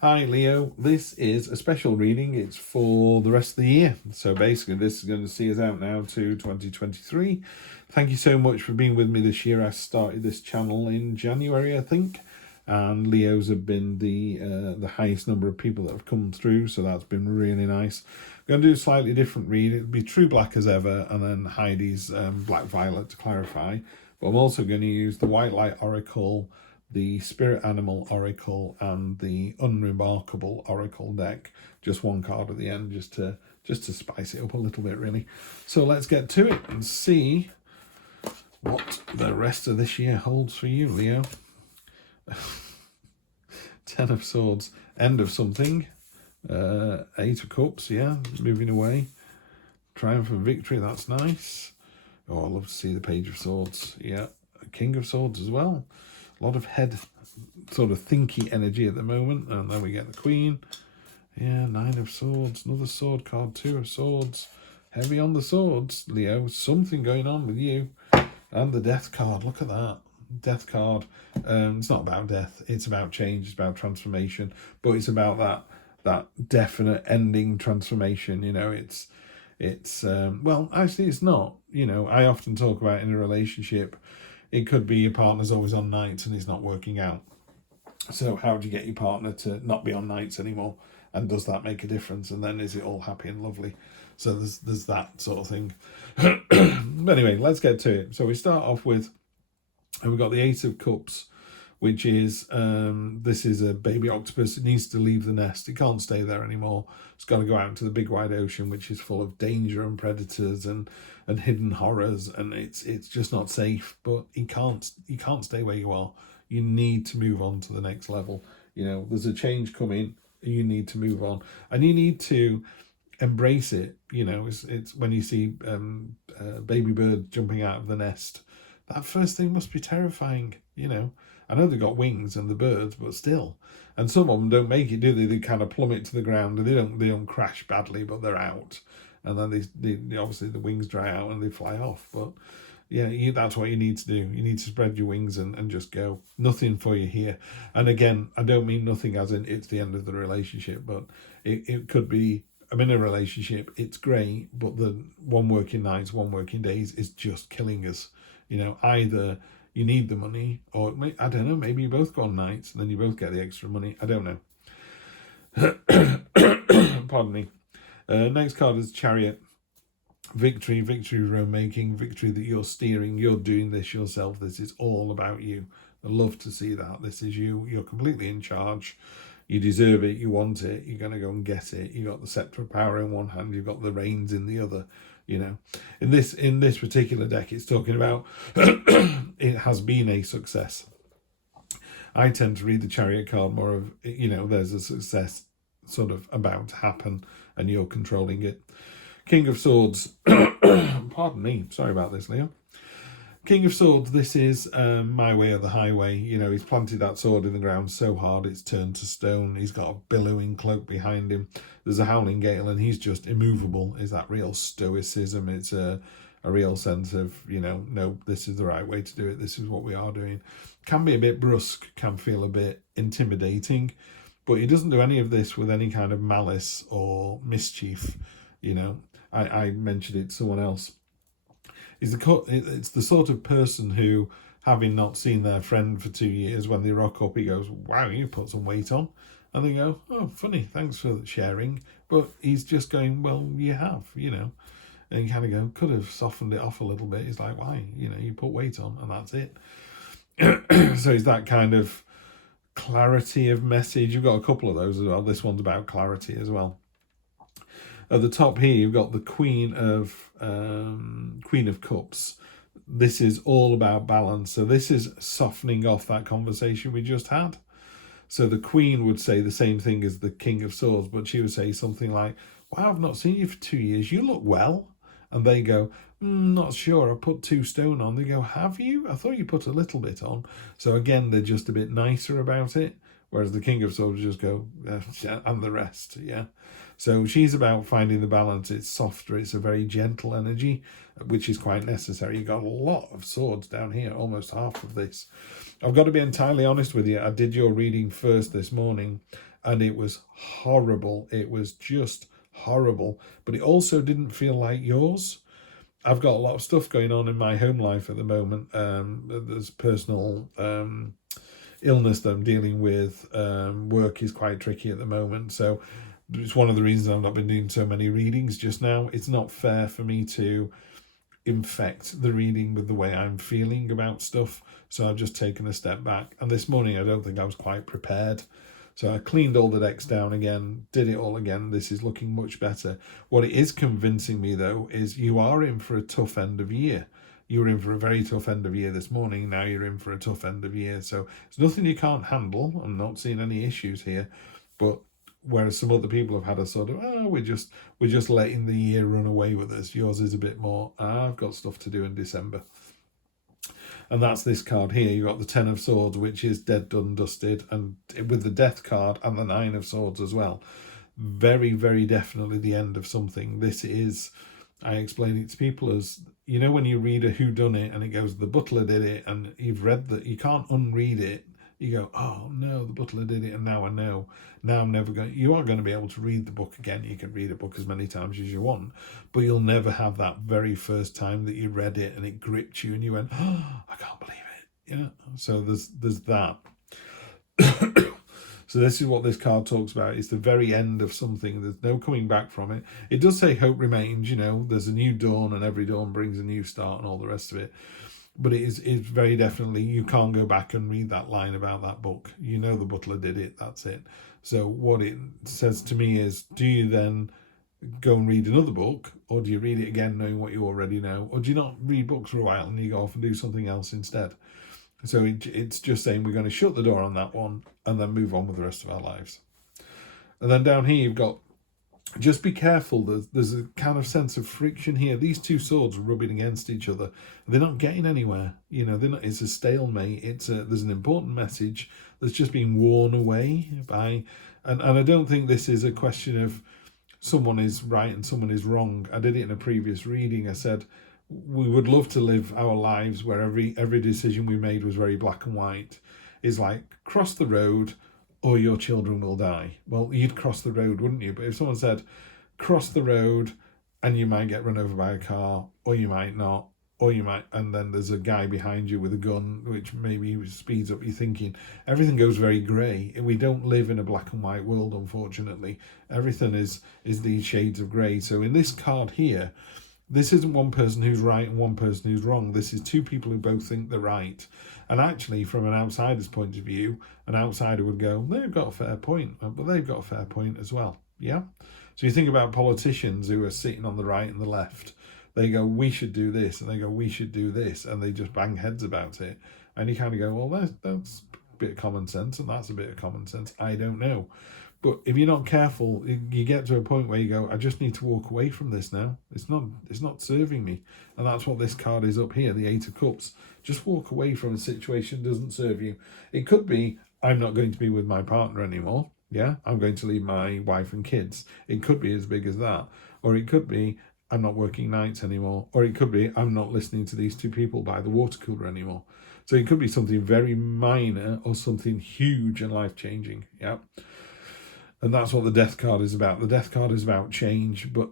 Hi Leo, this is a special reading. It's for the rest of the year. So basically this is going to see us out now to 2023. Thank you so much for being with me this year. I started this channel in January, I think. And Leos have been the highest number of people that have come through. So that's been really nice. I'm going to do a slightly different read. It'll be True Black as ever and then Heidi's Black Violet to clarify. But I'm also going to use the White Light Oracle, the Spirit Animal Oracle, and the Unremarkable Oracle deck. Just one card at the end, just to spice it up a little bit, really. So let's get to it and see what the rest of this year holds for you, Leo. 10 of Swords, end of something. 8 of Cups, yeah, moving away. Triumph and Victory, that's nice. Oh, I love to see the Page of Swords. Yeah, King of Swords as well. A lot of head sort of thinky energy at the moment. And then we get the Queen. Yeah, 9 of Swords. Another sword card, 2 of Swords. Heavy on the swords, Leo. Something going on with you. And the Death card. Look at that. Death card. It's not about death. It's about change. It's about transformation. But it's about that definite ending transformation. You know, it's well, actually it's not. You know, I often talk about in a relationship, it could be your partner's always on nights and it's not working out. So how do you get your partner to not be on nights anymore? And does that make a difference? And then is it all happy and lovely? So there's that sort of thing. But anyway, let's get to it. So we start off with, and we've got the 8 of Cups, which is, this is a baby octopus. It needs to leave the nest. It can't stay there anymore. It's got to go out into the big wide ocean, which is full of danger and predators and hidden horrors, and it's just not safe. But you can't stay where you are. You need to move on to the next level. You know, there's a change coming. You need to move on, and you need to embrace it. You know, it's when you see baby birds jumping out of the nest. That first thing must be terrifying. You know, I know they've got wings and the birds, but still. And some of them don't make it, do they? They kind of plummet to the ground, and they don't crash badly, but they're out. And then they obviously the wings dry out and they fly off. But yeah, that's what you need to do. You need to spread your wings and just go. Nothing for you here. And again, I don't mean nothing as in it's the end of the relationship, but it could be, I'm in a relationship, it's great, but the one working nights, one working days is just killing us. You know, either you need the money, or I don't know, maybe you both go on nights and then you both get the extra money. I don't know. Pardon me. Next card is Chariot. Victory we're making, victory that you're steering, you're doing this yourself. This is all about you. I love to see that. This is you. You're completely in charge. You deserve it. You want it. You're going to go and get it. You got the scepter of power in one hand. You've got the reins in the other. You know, in this particular deck, it's talking about it has been a success. I tend to read the Chariot card more of, you know, there's a success sort of about to happen and you're controlling it. King of Swords. Pardon me. Sorry about this, Leo. King of Swords, this is my way or the highway. You know, he's planted that sword in the ground so hard it's turned to stone. He's got a billowing cloak behind him. There's a howling gale and he's just immovable. Is that real stoicism? It's a real sense of, you know, no, this is the right way to do it. This is what we are doing. Can be a bit brusque, can feel a bit intimidating, but he doesn't do any of this with any kind of malice or mischief. You know, I mentioned it to someone else. It's the sort of person who, having not seen their friend for 2 years, when they rock up, he goes, wow, you put some weight on. And they go, oh, funny, thanks for sharing. But he's just going, well, you have, you know. And you kind of go, could have softened it off a little bit. He's like, why? You know, you put weight on and that's it. So it's that kind of clarity of message. You've got a couple of those as well. This one's about clarity as well. At the top here, you've got the Queen of Cups. This is all about balance. So this is softening off that conversation we just had. So the Queen would say the same thing as the King of Swords, but she would say something like, wow, I've not seen you for 2 years. You look well. And they go, not sure. I put 2 stone on. They go, have you? I thought you put a little bit on. So again, they're just a bit nicer about it. Whereas the King of Swords just go, and the rest, yeah. So she's about finding the balance. It's softer. It's a very gentle energy, which is quite necessary. You've got a lot of swords down here, almost half of this. I've got to be entirely honest with you. I did your reading first this morning, and it was horrible. It was just horrible, but it also didn't feel like yours. I've got a lot of stuff going on in my home life at the moment. There's personal illness that I'm dealing with. Work is quite tricky at the moment, so it's one of the reasons I've not been doing so many readings just now. It's not fair for me to infect the reading with the way I'm feeling about stuff, so I've just taken a step back. And this morning I don't think I was quite prepared, so I cleaned all the decks down again, did it all again. This is looking much better. What it is convincing me though is you are in for a tough end of year. You were in for a very tough end of year this morning. Now you're in for a tough end of year. So it's nothing you can't handle. I'm not seeing any issues here, but whereas some other people have had a sort of, we're just letting the year run away with us. Yours is a bit more, I've got stuff to do in December. And that's this card here. You've got the Ten of Swords, which is dead, done, dusted, and with the Death card and the Nine of Swords as well. Very, very definitely the end of something. This is, I explain it to people as, you know, when you read a whodunit and it goes, the butler did it, and you've read that, you can't unread it. You go, oh no, the butler did it, and now I know. Now I'm never going. You are going to be able to read the book again. You can read a book as many times as you want, but you'll never have that very first time that you read it and it gripped you and you went, oh, I can't believe it. Yeah. So there's that. So this is what this card talks about. It's the very end of something. There's no coming back from it. It does say hope remains. You know, there's a new dawn, and every dawn brings a new start, and all the rest of it. But it's very definitely, you can't go back and read that line about that book. You know the butler did it, that's it. So what it says to me is, do you then go and read another book, or do you read it again knowing what you already know? Or do you not read books for a while and you go off and do something else instead? So it's just saying we're going to shut the door on that one and then move on with the rest of our lives. And then down here you've got, just be careful, there's a kind of sense of friction here. These two swords are rubbing against each other. They're not getting anywhere. You know, they're not, it's a stalemate. There's an important message that's just being worn away by, and I don't think this is a question of someone is right and someone is wrong. I did it in a previous reading. I said, we would love to live our lives where every decision we made was very black and white. It's like, cross the road, or your children will die. Well, you'd cross the road, wouldn't you? But if someone said, cross the road and you might get run over by a car, or you might not, or you might, and then there's a guy behind you with a gun, which maybe speeds up your thinking. Everything goes very grey. We don't live in a black and white world, unfortunately. Everything is these shades of grey. So in this card here, this isn't one person who's right and one person who's wrong. This is two people who both think they're right. And actually, from an outsider's point of view, an outsider would go, they've got a fair point, but they've got a fair point as well. Yeah? So you think about politicians who are sitting on the right and the left. They go, we should do this, and they go, we should do this, and they just bang heads about it. And you kind of go, well, that's a bit of common sense, and that's a bit of common sense. I don't know. But if you're not careful, you get to a point where you go, I just need to walk away from this now. It's not serving me. And that's what this card is up here, the Eight of Cups. Just walk away from a situation that doesn't serve you. It could be, I'm not going to be with my partner anymore. Yeah, I'm going to leave my wife and kids. It could be as big as that. Or it could be, I'm not working nights anymore. Or it could be, I'm not listening to these two people by the water cooler anymore. So it could be something very minor or something huge and life-changing. Yeah. And that's what the Death card is about. The Death card is about change, but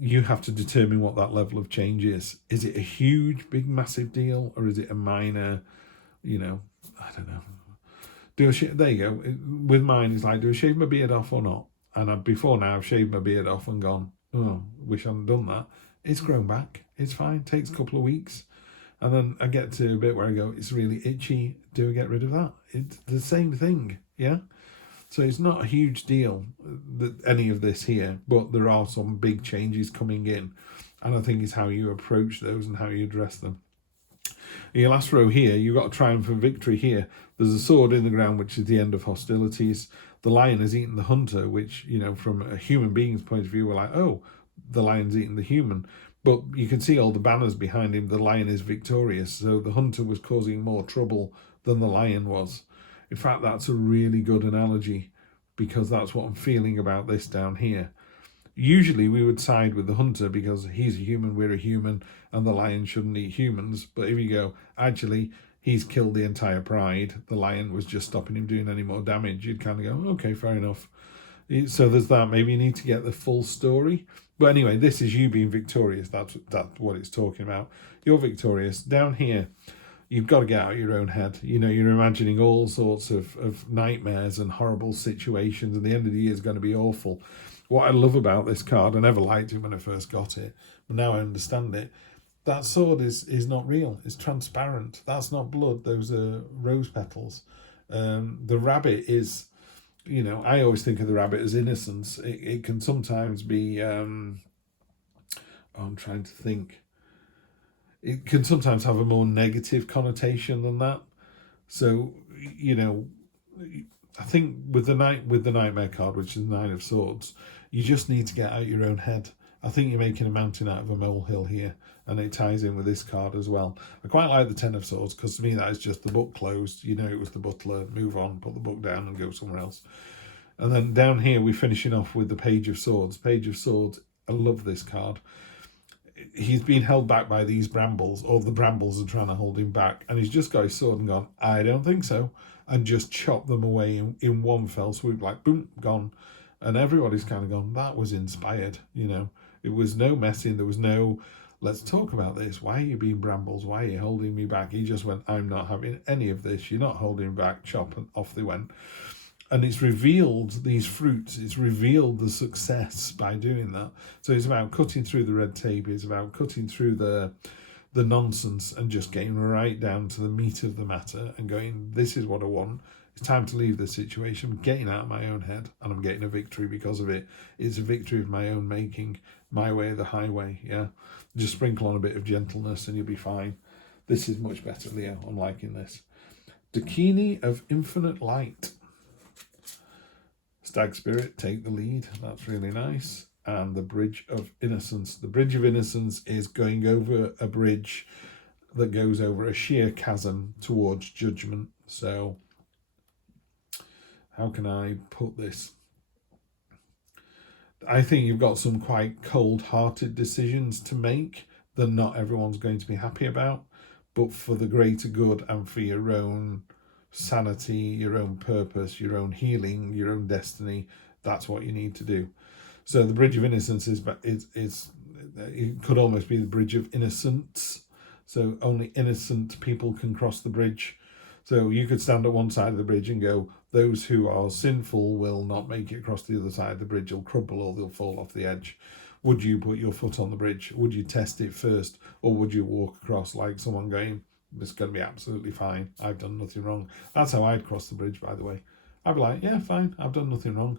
you have to determine what that level of change is. Is it a huge, big, massive deal, or is it a minor, I don't know. There you go. With mine, it's like, do I shave my beard off or not? And before now, I've shaved my beard off and gone, oh, wish I hadn't done that. It's grown back. It's fine. It takes a couple of weeks. And then I get to a bit where I go, it's really itchy. Do I get rid of that? It's the same thing, yeah? So it's not a huge deal, any of this here, but there are some big changes coming in. And I think it's how you approach those and how you address them. In your last row here, you've got a triumph and victory here. There's a sword in the ground, which is the end of hostilities. The lion has eaten the hunter, which, from a human being's point of view, we're like, oh, the lion's eaten the human. But you can see all the banners behind him. The lion is victorious. So the hunter was causing more trouble than the lion was. In fact, that's a really good analogy, because that's what I'm feeling about this down here. Usually we would side with the hunter because he's a human, we're a human, and the lion shouldn't eat humans. But if you go, actually, he's killed the entire pride. The lion was just stopping him doing any more damage. You'd kind of go, okay, fair enough. So there's that. Maybe you need to get the full story. But anyway, this is you being victorious. That's what it's talking about. You're victorious. Down here, you've got to get out of your own head. You know, you're imagining all sorts of nightmares and horrible situations, and the end of the year is going to be awful. What I love about this card, I never liked it when I first got it, but now I understand it. That sword is not real. It's transparent. That's not blood. Those are rose petals. The rabbit is, you know, I always think of the rabbit as innocence. It can sometimes be, I'm trying to think. It can sometimes have a more negative connotation than that. So, you know, I think with the Nightmare card, which is 9 of Swords, you just need to get out your own head. I think you're making a mountain out of a molehill here, and it ties in with this card as well. I quite like the 10 of Swords, because to me that is just the book closed. You know, it was the butler, move on, put the book down and go somewhere else. And then down here, we're finishing off with the Page of Swords. Page of Swords, I love this card. He's been held back by these brambles, or the brambles are trying to hold him back, and he's just got his sword and gone, I don't think so, and just chopped them away in one fell swoop, like boom, gone. And everybody's kind of gone, that was inspired, you know. It was no messing, there was no, let's talk about this, why are you being brambles, why are you holding me back? He just went, I'm not having any of this, you're not holding me back, chop, and off they went. And it's revealed these fruits, it's revealed the success by doing that. So it's about cutting through the red tape, it's about cutting through the nonsense and just getting right down to the meat of the matter and going, this is what I want. It's time to leave this situation. I'm getting out of my own head and I'm getting a victory because of it. It's a victory of my own making, my way or the highway, yeah. Just sprinkle on a bit of gentleness and you'll be fine. This is much better, Leo. I'm liking this. Dakini of Infinite Light. Stag Spirit, take the lead. That's really nice. And the Bridge of Innocence. The Bridge of Innocence is going over a bridge that goes over a sheer chasm towards judgment. So, how can I put this? I think you've got some quite cold-hearted decisions to make that not everyone's going to be happy about, but for the greater good and for your own sanity, your own purpose, your own healing, your own destiny, that's what you need to do. So the Bridge of Innocence is it could almost be the Bridge of Innocence. So only innocent people can cross the bridge. So you could stand at one side of the bridge and go, those who are sinful will not make it across the other side. The bridge will crumble or they'll fall off the edge. Would you put your foot on the bridge? Would you test it first? Or would you walk across like someone going, this is going to be absolutely fine. I've done nothing wrong. That's how I'd cross the bridge, by the way. I'd be like, yeah, fine. I've done nothing wrong.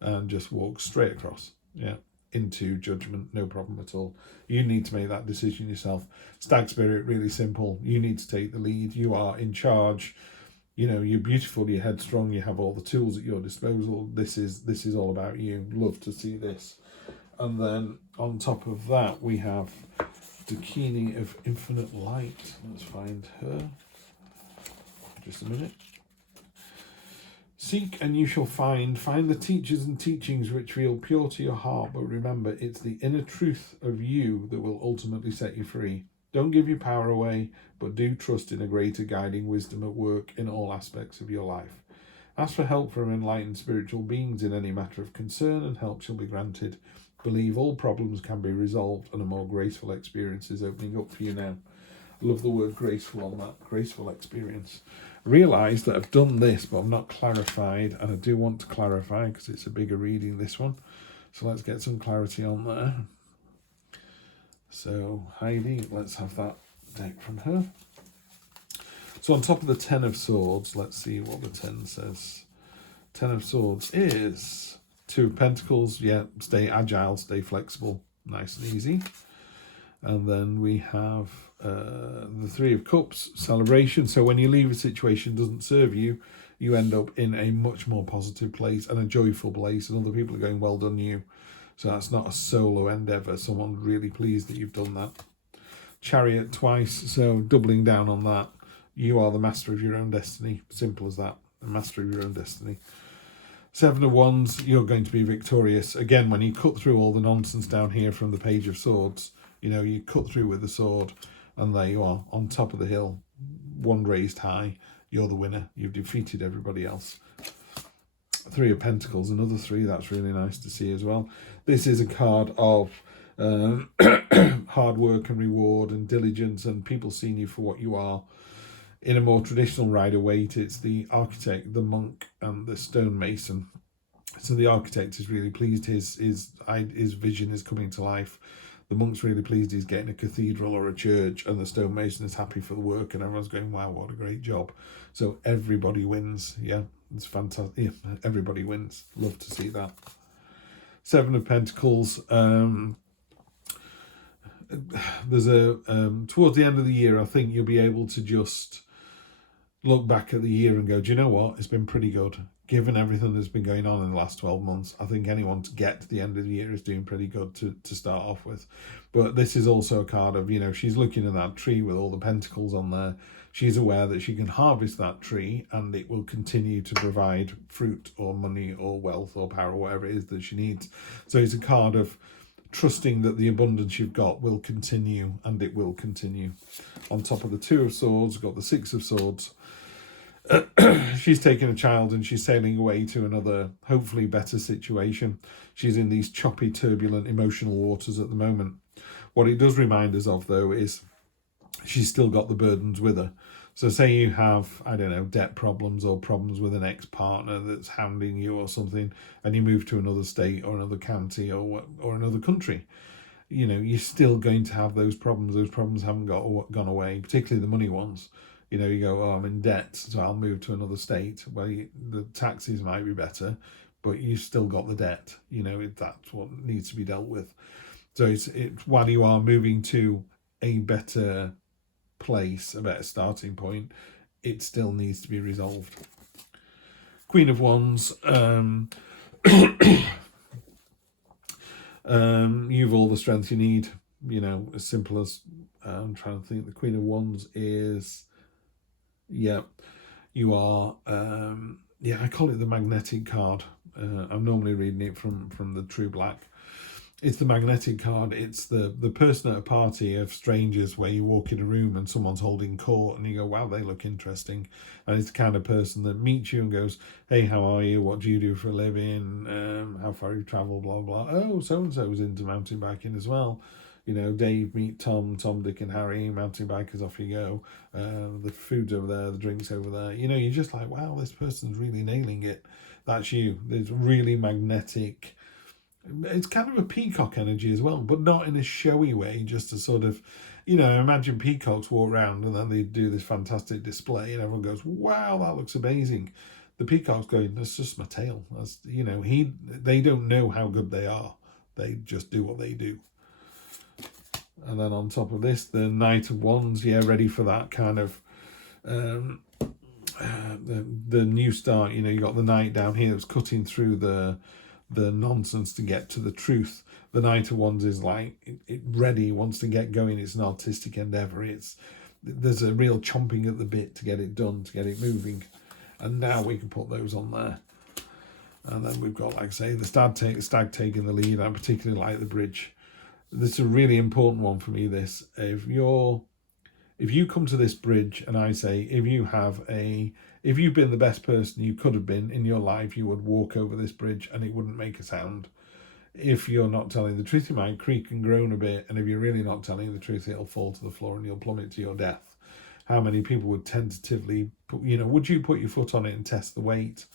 And just walk straight across. Yeah. Into judgment. No problem at all. You need to make that decision yourself. Stag Spirit, really simple. You need to take the lead. You are in charge. You know, you're beautiful, you're headstrong, you have all the tools at your disposal. This is all about you. Love to see this. And then on top of that, we have Dakini of Infinite Light. Let's find her. Just a minute. Seek and you shall find. Find the teachers and teachings which feel pure to your heart. But remember, it's the inner truth of you that will ultimately set you free. Don't give your power away, but do trust in a greater guiding wisdom at work in all aspects of your life. Ask for help from enlightened spiritual beings in any matter of concern, and help shall be granted. Believe all problems can be resolved, and a more graceful experience is opening up for you now. I love the word graceful on that, graceful experience. Realise that I've done this, but I'm not clarified, and I do want to clarify because it's a bigger reading, this one. So let's get some clarity on there. So Heidi, let's have that deck from her. So on top of the 10 of Swords, let's see what the 10 says. 10 of Swords is 2 of Pentacles. Yeah, stay agile, stay flexible, nice and easy. And then we have the 3 of Cups, celebration. So when you leave a situation that doesn't serve you, you end up in a much more positive place and a joyful place, and other people are going, well done you. So that's not a solo endeavour. Someone's really pleased that you've done that. Chariot twice, so doubling down on that. You are the master of your own destiny. Simple as that. The master of your own destiny. 7 of Wands, you're going to be victorious. Again, when you cut through all the nonsense down here from the Page of Swords, you know, you cut through with the sword And there you are, on top of the hill, one raised high. You're the winner. You've defeated everybody else. Three of Pentacles, another 3. That's really nice to see as well. This is a card of hard work and reward and diligence, and people seeing you for what you are. In a more traditional Rider-Waite, it's the architect, the monk, and the stonemason. So the architect is really pleased his vision is coming to life. The monk's really pleased he's getting a cathedral or a church, and the stonemason is happy for the work, and everyone's going, wow, what a great job. So everybody wins. Yeah, it's fantastic. Yeah, everybody wins. Love to see that. 7 of Pentacles. There's a towards the end of the year, I think you'll be able to just look back at the year and go, do you know what? It's been pretty good. Given everything that's been going on in the last 12 months, I think anyone to get to the end of the year is doing pretty good to start off with. But this is also a card of, you know, she's looking at that tree with all the pentacles on there. She's aware that she can harvest that tree and it will continue to provide fruit or money or wealth or power or whatever it is that she needs. So it's a card of trusting that the abundance you've got will continue, and it will continue. On top of the 2 of Swords, got the 6 of Swords. She's taking a child and she's sailing away to another, hopefully better situation. She's in these choppy, turbulent, emotional waters at the moment. What it does remind us of, though, is she's still got the burdens with her. So say you have, I don't know, debt problems or problems with an ex-partner that's hounding you or something, and you move to another state or another county or another country. You know, you're still going to have those problems. Those problems haven't gone away, particularly the money ones. You know, you go, oh, I'm in debt, so I'll move to another state. Well, the taxes might be better, but you've still got the debt. You know, that's what needs to be dealt with. So it's while you are moving to a better place, a better starting point, it still needs to be resolved. Queen of Wands. You've all the strength you need. You know, as simple as I'm trying to think. The Queen of Wands is, yeah, you are. Yeah, I call it the magnetic card. I'm normally reading it from the True Black. It's the magnetic card. It's the person at a party of strangers where you walk in a room and someone's holding court and you go, wow, they look interesting. And it's the kind of person that meets you and goes, hey, how are you? What do you do for a living? How far you travel? Blah, blah. Oh, so-and-so's into mountain biking as well. You know, Dave, meet Tom, Dick and Harry, mountain bikers, off you go. The food's over there, the drink's over there. You know, you're just like, wow, this person's really nailing it. That's you. There's really magnetic. It's kind of a peacock energy as well, but not in a showy way, just a sort of, you know, imagine peacocks walk around and then they do this fantastic display and everyone goes, wow, that looks amazing. The peacock's going, that's just my tail. That's, you know, they don't know how good they are. They just do what they do. And then on top of this, the Knight of Wands, yeah, ready for that kind of the new start. You know, you got the knight down here that's cutting through the nonsense to get to the truth. The Knight of Wands is like it ready, wants to get going. It's an artistic endeavor. There's a real chomping at the bit to get it done, to get it moving. And now we can put those on there. And then we've got, like I say, the stag taking the lead. I particularly like the bridge. This is a really important one for me, this. If you come to this bridge and I say, if you've been the best person you could have been in your life, you would walk over this bridge and it wouldn't make a sound. If you're not telling the truth, it might creak and groan a bit. And if you're really not telling the truth, it'll fall to the floor and you'll plummet to your death. How many people would tentatively would you put your foot on it and test the weight?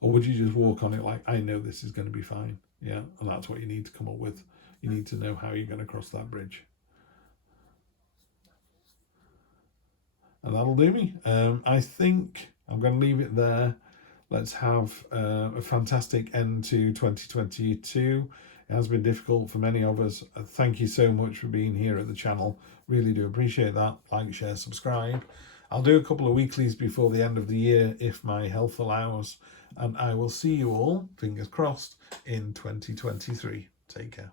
Or would you just walk on it like, I know this is going to be fine? Yeah, and that's what you need to come up with. You need to know how you're going to cross that bridge. And that'll do me. I think I'm going to leave it there. Let's have a fantastic end to 2022. It has been difficult for many of us. Thank you so much for being here at the channel. Really do appreciate that. Like, share, subscribe. I'll do a couple of weeklies before the end of the year if my health allows. And I will see you all, fingers crossed, in 2023. Take care.